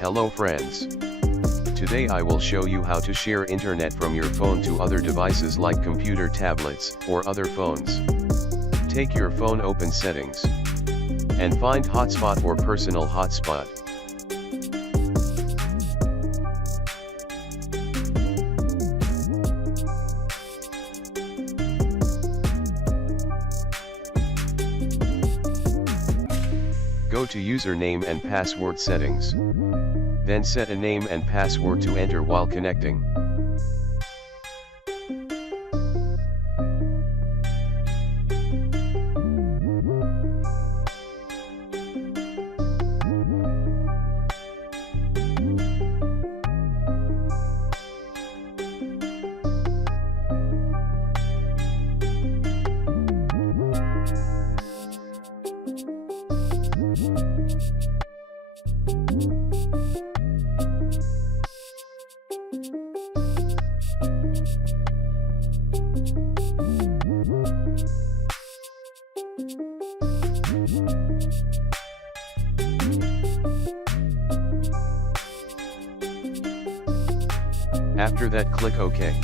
Hello friends. Today I will show you how to share internet from your phone to other devices like computer, tablets, or other phones. Take your phone, open settings, and find hotspot or personal hotspot. Go to username and password settings. Then set a name and password to enter while connecting. After that, click OK.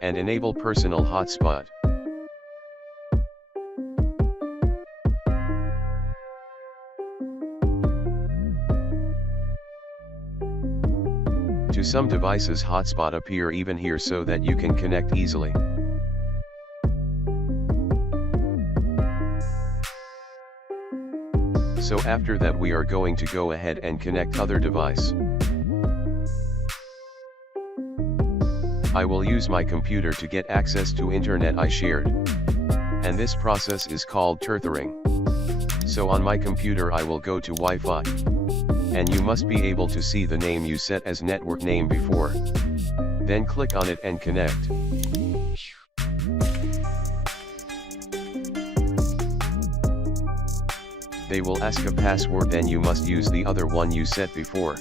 And enable personal hotspot. To some devices, hotspot appear even here so that you can connect easily. So after that we are going to go ahead and connect other device. I will use my computer to get access to internet I shared. And this process is called tethering. So on my computer I will go to Wi-Fi. And you must be able to see the name you set as network name before. Then click on it and connect. They will ask a password, then you must use the other one you set before.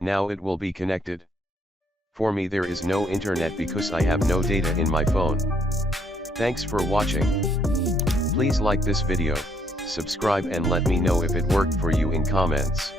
Now it will be connected. For me there is no internet because I have no data in my phone. Thanks for watching. Please like this video, subscribe and let me know if it worked for you in comments.